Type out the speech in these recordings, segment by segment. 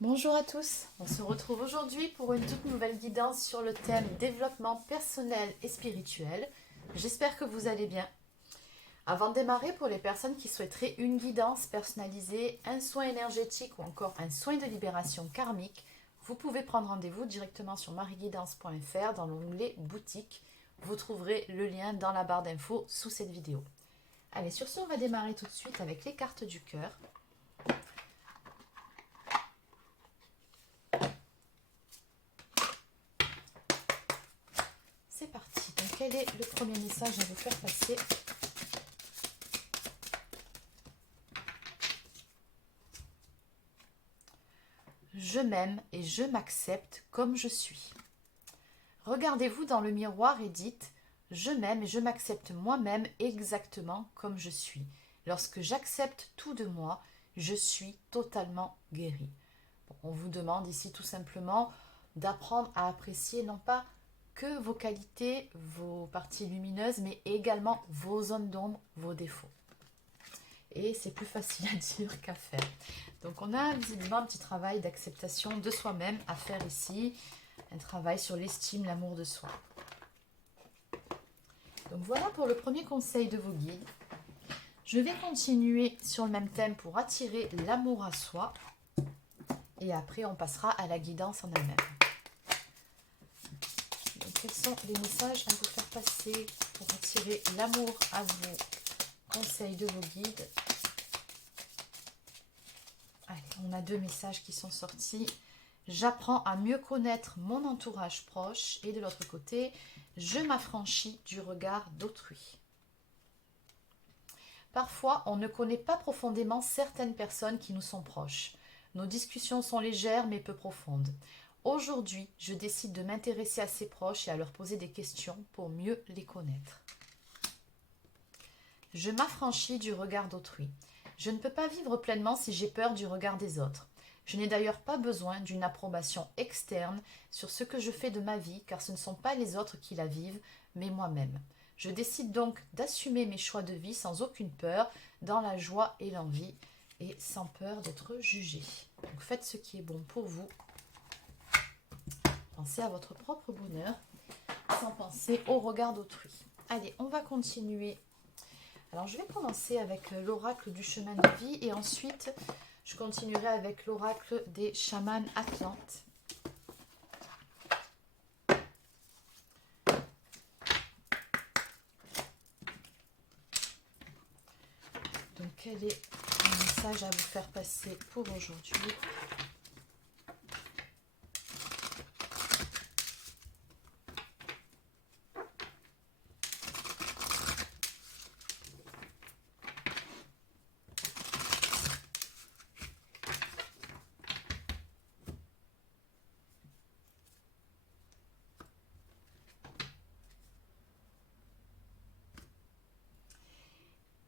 Bonjour à tous, on se retrouve aujourd'hui pour une toute nouvelle guidance sur le thème développement personnel et spirituel. J'espère que vous allez bien. Avant de démarrer, pour les personnes qui souhaiteraient une guidance personnalisée, un soin énergétique ou encore un soin de libération karmique, vous pouvez prendre rendez-vous directement sur mariguidance.fr dans l'onglet boutique. Vous trouverez le lien dans la barre d'infos sous cette vidéo. Allez, sur ce, on va démarrer tout de suite avec les cartes du cœur. C'est parti. Donc, quel est le premier message à vous faire passer? Je m'aime et je m'accepte comme je suis. Regardez-vous dans le miroir et dites: je m'aime et je m'accepte moi-même exactement comme je suis. Lorsque j'accepte tout de moi, je suis totalement guérie. Bon, on vous demande ici tout simplement d'apprendre à apprécier non pas que vos qualités, vos parties lumineuses, mais également vos zones d'ombre, vos défauts. Et c'est plus facile à dire qu'à faire. Donc on a visiblement un petit travail d'acceptation de soi-même à faire ici, un travail sur l'estime, l'amour de soi. Donc voilà pour le premier conseil de vos guides. Je vais continuer sur le même thème pour attirer l'amour à soi. Et après on passera à la guidance en elle-même. Donc quels sont les messages à vous faire passer pour attirer l'amour à vous? Conseils de vos guides. Allez, on a deux messages qui sont sortis. J'apprends à mieux connaître mon entourage proche. Et de l'autre côté, je m'affranchis du regard d'autrui. Parfois, on ne connaît pas profondément certaines personnes qui nous sont proches. Nos discussions sont légères mais peu profondes. Aujourd'hui, je décide de m'intéresser à ces proches et à leur poser des questions pour mieux les connaître. Je m'affranchis du regard d'autrui. Je ne peux pas vivre pleinement si j'ai peur du regard des autres. Je n'ai d'ailleurs pas besoin d'une approbation externe sur ce que je fais de ma vie, car ce ne sont pas les autres qui la vivent, mais moi-même. Je décide donc d'assumer mes choix de vie sans aucune peur, dans la joie et l'envie, et sans peur d'être jugé. Donc faites ce qui est bon pour vous. Pensez à votre propre bonheur, sans penser au regard d'autrui. Allez, on va continuer. Alors je vais commencer avec l'oracle du chemin de vie et ensuite je continuerai avec l'oracle des chamans atlantes. Donc quel est le message à vous faire passer pour aujourd'hui?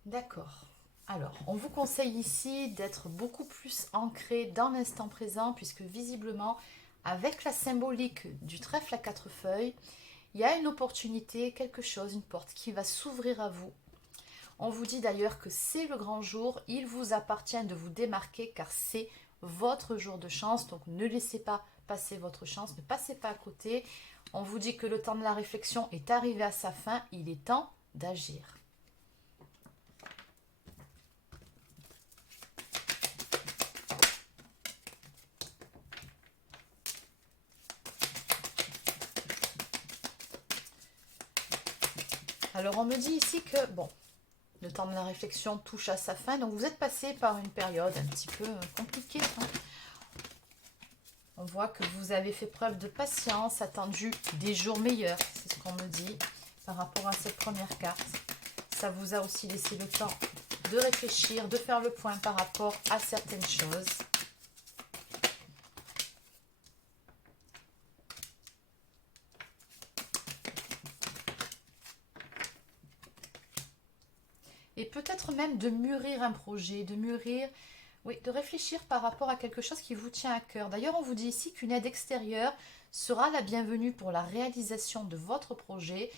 D'accord. Alors, on vous conseille ici d'être beaucoup plus ancré dans l'instant présent puisque visiblement, avec la symbolique du trèfle à quatre feuilles, il y a une opportunité, quelque chose, une porte qui va s'ouvrir à vous. On vous dit d'ailleurs que c'est le grand jour, il vous appartient de vous démarquer car c'est votre jour de chance, donc ne laissez pas passer votre chance, ne passez pas à côté. On vous dit que le temps de la réflexion est arrivé à sa fin, il est temps d'agir. Alors on me dit ici que, bon, le temps de la réflexion touche à sa fin, donc vous êtes passé par une période un petit peu compliquée. On voit que vous avez fait preuve de patience, attendu des jours meilleurs, c'est ce qu'on me dit par rapport à cette première carte. Ça vous a aussi laissé le temps de réfléchir, de faire le point par rapport à certaines choses. Et peut-être même de mûrir un projet, de mûrir, oui, de réfléchir par rapport à quelque chose qui vous tient à cœur. D'ailleurs, on vous dit ici qu'une aide extérieure sera la bienvenue pour la réalisation de votre projet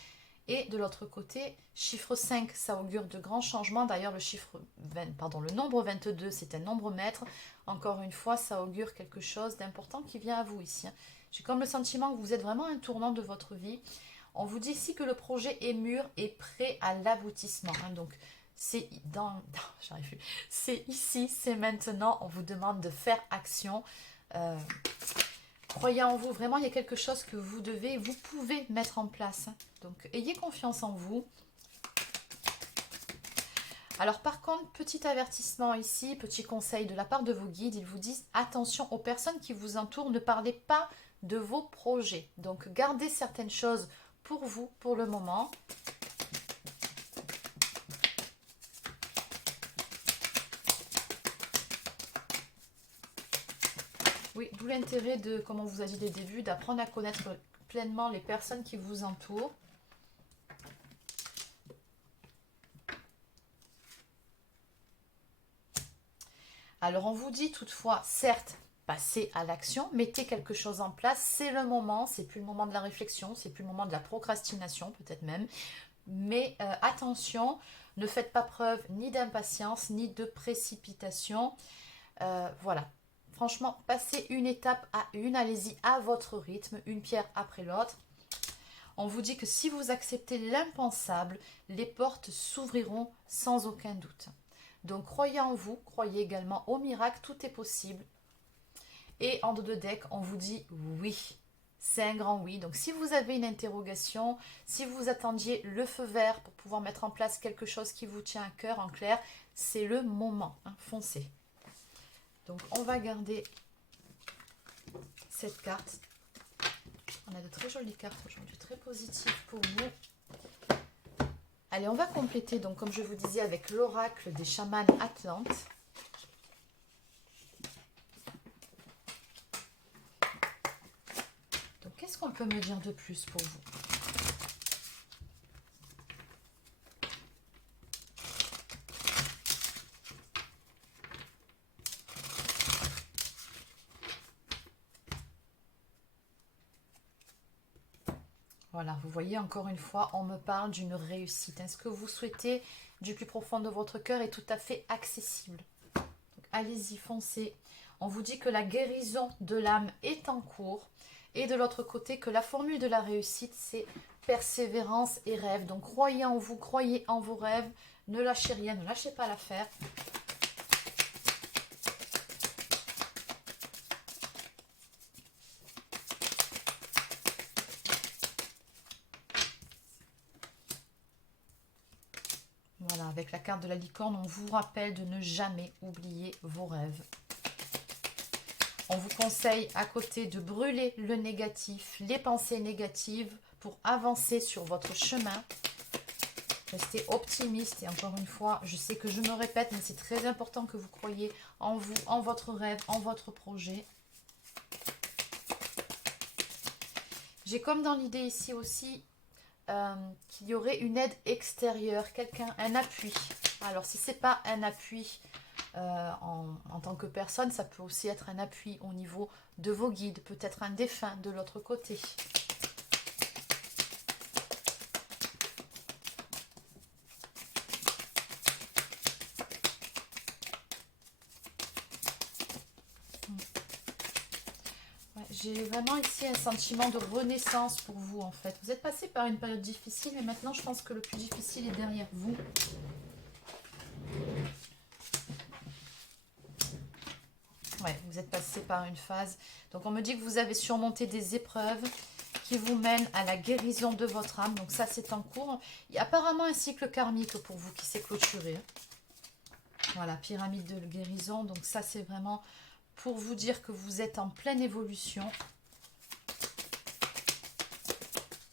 Et de l'autre côté, chiffre 5, ça augure de grands changements. D'ailleurs, le nombre 22, c'est un nombre maître. Encore une fois, ça augure quelque chose d'important qui vient à vous ici. J'ai comme le sentiment que vous êtes vraiment à un tournant de votre vie. On vous dit ici que le projet est mûr et prêt à l'aboutissement. Donc, c'est c'est ici, c'est maintenant. On vous demande de faire action. Croyez en vous. Vraiment, il y a quelque chose que vous pouvez mettre en place. Donc, ayez confiance en vous. Alors, par contre, petit avertissement ici, petit conseil de la part de vos guides. Ils vous disent attention aux personnes qui vous entourent. Ne parlez pas de vos projets. Donc, gardez certaines choses pour vous, pour le moment. Oui, d'où l'intérêt de, comme on vous a dit dès le début, d'apprendre à connaître pleinement les personnes qui vous entourent. Alors, on vous dit toutefois, certes, passez à l'action, mettez quelque chose en place, c'est le moment, c'est plus le moment de la réflexion, c'est plus le moment de la procrastination peut-être même. Mais attention, ne faites pas preuve ni d'impatience, ni de précipitation. Voilà. Franchement, passez une étape à une, allez-y à votre rythme, une pierre après l'autre. On vous dit que si vous acceptez l'impensable, les portes s'ouvriront sans aucun doute. Donc croyez en vous, croyez également au miracle, tout est possible. Et en dos de deck, on vous dit oui. C'est un grand oui. Donc si vous avez une interrogation, si vous attendiez le feu vert pour pouvoir mettre en place quelque chose qui vous tient à cœur, en clair, c'est le moment. Foncez. Donc on va garder cette carte. On a de très jolies cartes aujourd'hui, très positives pour vous. Allez, on va compléter, donc comme je vous disais, avec l'oracle des chamans atlantes. Donc qu'est-ce qu'on peut me dire de plus pour vous ? Voilà, vous voyez, encore une fois, on me parle d'une réussite. Ce que vous souhaitez du plus profond de votre cœur est tout à fait accessible. Allez-y, foncez. On vous dit que la guérison de l'âme est en cours. Et de l'autre côté, que la formule de la réussite, c'est persévérance et rêve. Donc, croyez en vous, croyez en vos rêves. Ne lâchez rien, ne lâchez pas l'affaire. Voilà, avec la carte de la licorne, on vous rappelle de ne jamais oublier vos rêves. On vous conseille à côté de brûler le négatif, les pensées négatives pour avancer sur votre chemin. Restez optimiste et encore une fois, je sais que je me répète, mais c'est très important que vous croyiez en vous, en votre rêve, en votre projet. J'ai comme dans l'idée ici aussi qu'il y aurait une aide extérieure, quelqu'un, un appui. Alors si ce n'est pas un appui en tant que personne, ça peut aussi être un appui au niveau de vos guides, peut-être un défunt de l'autre côté. J'ai vraiment ici un sentiment de renaissance pour vous en fait. Vous êtes passé par une période difficile et maintenant je pense que le plus difficile est derrière vous. Ouais, vous êtes passé par une phase. Donc on me dit que vous avez surmonté des épreuves qui vous mènent à la guérison de votre âme. Donc ça c'est en cours. Il y a apparemment un cycle karmique pour vous qui s'est clôturé. Voilà, pyramide de guérison. Donc ça c'est vraiment pour vous dire que vous êtes en pleine évolution.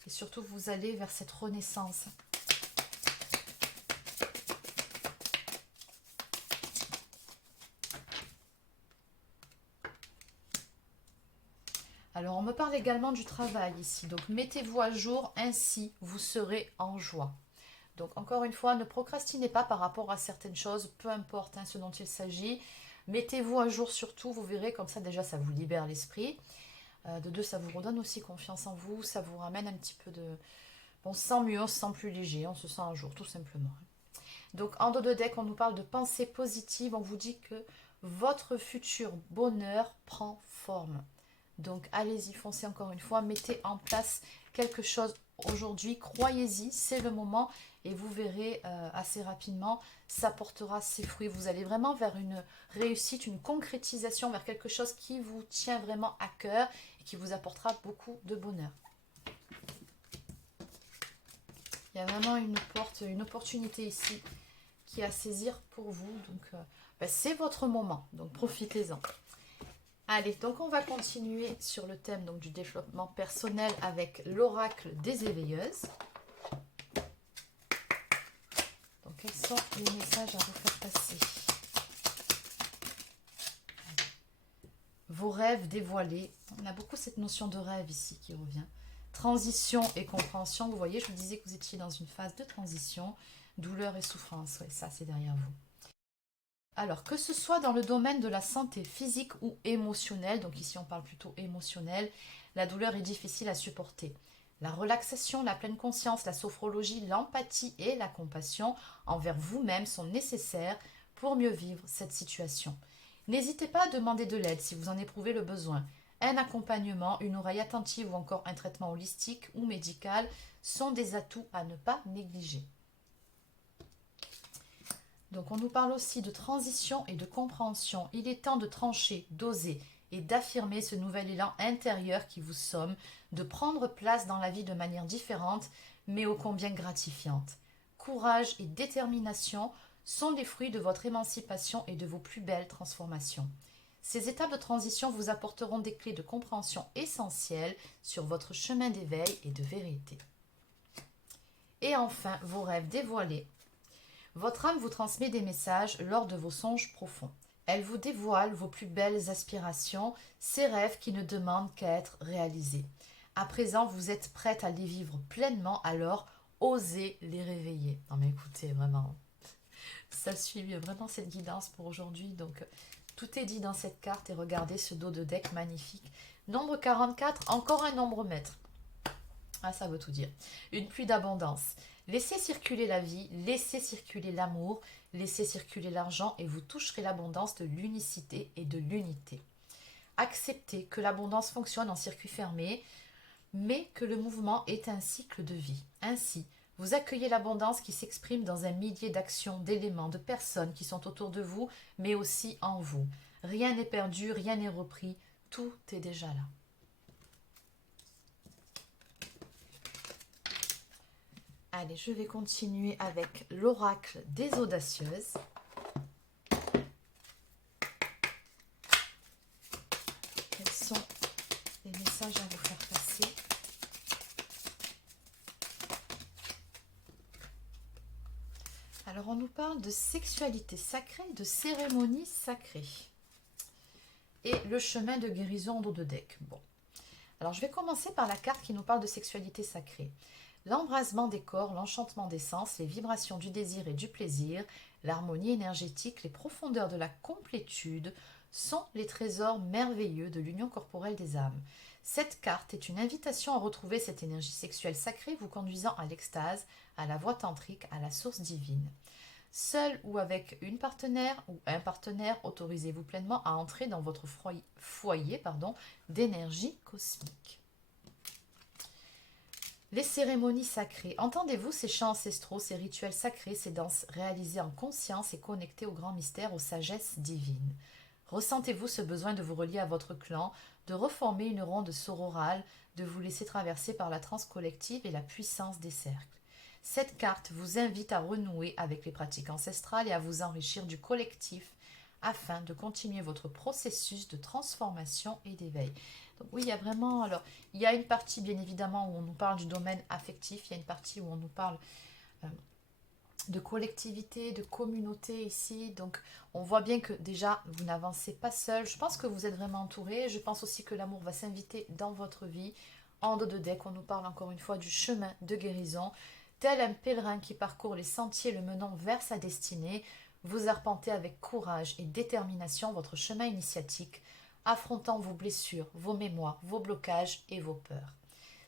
Et surtout, vous allez vers cette renaissance. Alors, on me parle également du travail ici. Donc, mettez-vous à jour, ainsi vous serez en joie. Donc, encore une fois, ne procrastinez pas par rapport à certaines choses, peu importe ce dont il s'agit. Mettez-vous à jour surtout, vous verrez, comme ça déjà ça vous libère l'esprit. De deux, ça vous redonne aussi confiance en vous, ça vous ramène un petit peu On se sent mieux, on se sent plus léger, on se sent un jour, tout simplement. Donc en dos de deck, on nous parle de pensée positive, on vous dit que votre futur bonheur prend forme. Donc allez-y, foncez encore une fois, mettez en place quelque chose aujourd'hui, croyez-y, c'est le moment et vous verrez assez rapidement, ça portera ses fruits. Vous allez vraiment vers une réussite, une concrétisation, vers quelque chose qui vous tient vraiment à cœur et qui vous apportera beaucoup de bonheur. Il y a vraiment une porte, une opportunité ici qui est à saisir pour vous. Donc c'est votre moment, donc profitez-en. Allez, donc on va continuer sur le thème donc, du développement personnel avec l'oracle des éveilleuses. Donc quels sont les messages à vous faire passer? Vos rêves dévoilés. On a beaucoup cette notion de rêve ici qui revient. Transition et compréhension. Vous voyez, je vous disais que vous étiez dans une phase de transition. Douleur et souffrance, ouais, ça c'est derrière vous. Alors, que ce soit dans le domaine de la santé physique ou émotionnelle, donc ici on parle plutôt émotionnel, la douleur est difficile à supporter. La relaxation, la pleine conscience, la sophrologie, l'empathie et la compassion envers vous-même sont nécessaires pour mieux vivre cette situation. N'hésitez pas à demander de l'aide si vous en éprouvez le besoin. Un accompagnement, une oreille attentive ou encore un traitement holistique ou médical sont des atouts à ne pas négliger. Donc on nous parle aussi de transition et de compréhension. Il est temps de trancher, d'oser et d'affirmer ce nouvel élan intérieur qui vous somme, de prendre place dans la vie de manière différente, mais ô combien gratifiante. Courage et détermination sont les fruits de votre émancipation et de vos plus belles transformations. Ces étapes de transition vous apporteront des clés de compréhension essentielles sur votre chemin d'éveil et de vérité. Et enfin, vos rêves dévoilés. Votre âme vous transmet des messages lors de vos songes profonds. Elle vous dévoile vos plus belles aspirations, ces rêves qui ne demandent qu'à être réalisés. À présent, vous êtes prête à les vivre pleinement, alors osez les réveiller. Non mais écoutez, vraiment, ça suit vraiment cette guidance pour aujourd'hui. Donc, tout est dit dans cette carte et regardez ce dos de deck magnifique. Nombre 44, encore un nombre maître. Ah, ça veut tout dire. Une pluie d'abondance. Laissez circuler la vie, laissez circuler l'amour, laissez circuler l'argent et vous toucherez l'abondance de l'unicité et de l'unité. Acceptez que l'abondance fonctionne en circuit fermé, mais que le mouvement est un cycle de vie. Ainsi, vous accueillez l'abondance qui s'exprime dans un millier d'actions, d'éléments, de personnes qui sont autour de vous, mais aussi en vous. Rien n'est perdu, rien n'est repris, tout est déjà là. Allez, je vais continuer avec l'oracle des audacieuses. Quels sont les messages à vous faire passer? Alors, on nous parle de sexualité sacrée, de cérémonie sacrée. Et le chemin de guérison en dos de deck. Bon. Alors, je vais commencer par la carte qui nous parle de sexualité sacrée. L'embrasement des corps, l'enchantement des sens, les vibrations du désir et du plaisir, l'harmonie énergétique, les profondeurs de la complétude sont les trésors merveilleux de l'union corporelle des âmes. Cette carte est une invitation à retrouver cette énergie sexuelle sacrée vous conduisant à l'extase, à la voie tantrique, à la source divine. Seul ou avec une partenaire ou un partenaire, autorisez-vous pleinement à entrer dans votre foyer d'énergie cosmique. Les cérémonies sacrées. Entendez-vous ces chants ancestraux, ces rituels sacrés, ces danses réalisées en conscience et connectées au grand mystère, aux sagesses divines? Ressentez-vous ce besoin de vous relier à votre clan, de reformer une ronde sororale, de vous laisser traverser par la transe collective et la puissance des cercles? Cette carte vous invite à renouer avec les pratiques ancestrales et à vous enrichir du collectif afin de continuer votre processus de transformation et d'éveil. Donc oui, il y a vraiment... Alors, il y a une partie, bien évidemment, où on nous parle du domaine affectif. Il y a une partie où on nous parle de collectivité, de communauté ici. Donc, on voit bien que déjà, vous n'avancez pas seul. Je pense que vous êtes vraiment entouré. Je pense aussi que l'amour va s'inviter dans votre vie. En dos de deck, on nous parle encore une fois du chemin de guérison. Tel un pèlerin qui parcourt les sentiers le menant vers sa destinée, vous arpentez avec courage et détermination votre chemin initiatique, affrontant vos blessures, vos mémoires, vos blocages et vos peurs.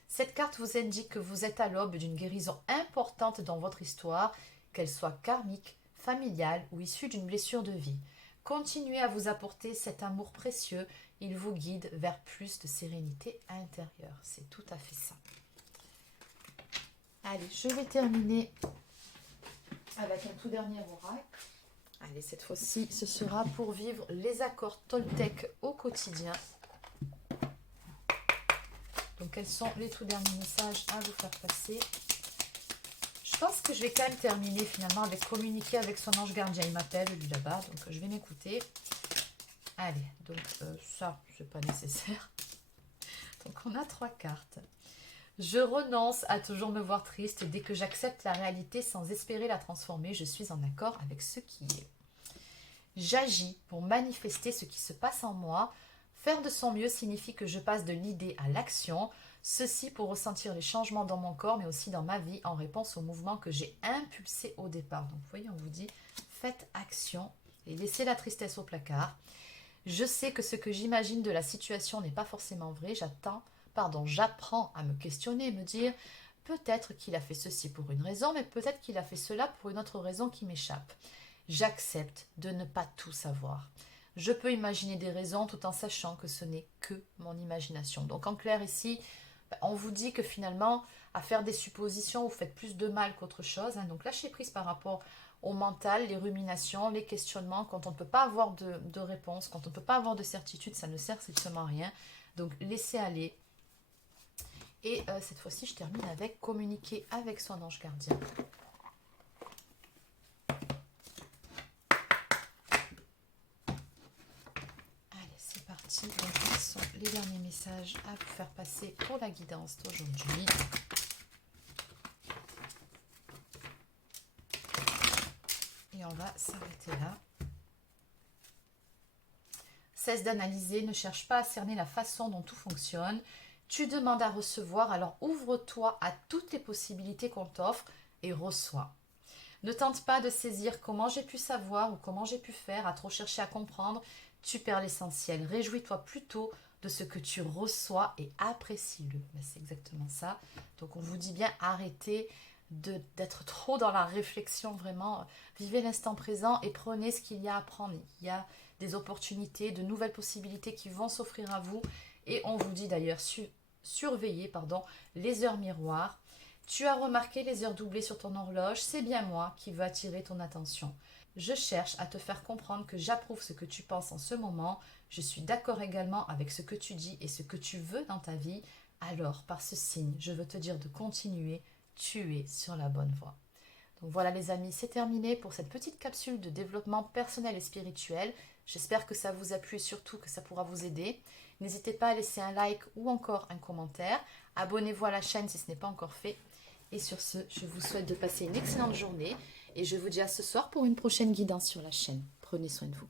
Cette carte vous indique que vous êtes à l'aube d'une guérison importante dans votre histoire, qu'elle soit karmique, familiale ou issue d'une blessure de vie. Continuez à vous apporter cet amour précieux, il vous guide vers plus de sérénité intérieure. C'est tout à fait ça. Allez, je vais terminer avec un tout dernier oracle. Allez, cette fois-ci, ce sera pour vivre les accords Toltec au quotidien. Donc, quels sont les tout derniers messages à vous faire passer? Je pense que je vais quand même terminer finalement avec communiquer avec son ange gardien. Il m'appelle, lui là-bas, donc je vais m'écouter. Allez, donc ça, c'est pas nécessaire. Donc, on a 3 cartes. Je renonce à toujours me voir triste dès que j'accepte la réalité sans espérer la transformer. Je suis en accord avec ce qui est. J'agis pour manifester ce qui se passe en moi. Faire de son mieux signifie que je passe de l'idée à l'action. Ceci pour ressentir les changements dans mon corps, mais aussi dans ma vie en réponse au mouvement que j'ai impulsé au départ. Donc, vous voyez, on vous dit, faites action et laissez la tristesse au placard. Je sais que ce que j'imagine de la situation n'est pas forcément vrai. J'apprends à me questionner, me dire peut-être qu'il a fait ceci pour une raison, mais peut-être qu'il a fait cela pour une autre raison qui m'échappe. J'accepte de ne pas tout savoir. Je peux imaginer des raisons tout en sachant que ce n'est que mon imagination. Donc en clair ici, on vous dit que finalement, à faire des suppositions, vous faites plus de mal qu'autre chose. Donc lâchez prise par rapport au mental, les ruminations, les questionnements. Quand on ne peut pas avoir de réponse, quand on ne peut pas avoir de certitude, ça ne sert strictement à rien. Donc laissez aller. Et cette fois-ci, je termine avec communiquer avec son ange gardien. Allez, c'est parti. Donc, quels sont les derniers messages à vous faire passer pour la guidance d'aujourd'hui? Et on va s'arrêter là. Cesse d'analyser, ne cherche pas à cerner la façon dont tout fonctionne. Tu demandes à recevoir, alors ouvre-toi à toutes les possibilités qu'on t'offre et reçois. Ne tente pas de saisir comment j'ai pu savoir ou comment j'ai pu faire, à trop chercher à comprendre. Tu perds l'essentiel. Réjouis-toi plutôt de ce que tu reçois et apprécie-le. C'est exactement ça. Donc on vous dit bien arrêtez d'être trop dans la réflexion, vraiment. Vivez l'instant présent et prenez ce qu'il y a à prendre. Il y a des opportunités, de nouvelles possibilités qui vont s'offrir à vous. Et on vous dit d'ailleurs, surveillez les heures miroirs. Tu as remarqué les heures doublées sur ton horloge, c'est bien moi qui veux attirer ton attention. Je cherche à te faire comprendre que j'approuve ce que tu penses en ce moment. Je suis d'accord également avec ce que tu dis et ce que tu veux dans ta vie. Alors, par ce signe, je veux te dire de continuer. Tu es sur la bonne voie. Donc voilà les amis, c'est terminé pour cette petite capsule de développement personnel et spirituel. J'espère que ça vous a plu et surtout que ça pourra vous aider. N'hésitez pas à laisser un like ou encore un commentaire. Abonnez-vous à la chaîne si ce n'est pas encore fait. Et sur ce, je vous souhaite de passer une excellente journée et je vous dis à ce soir pour une prochaine guidance sur la chaîne. Prenez soin de vous.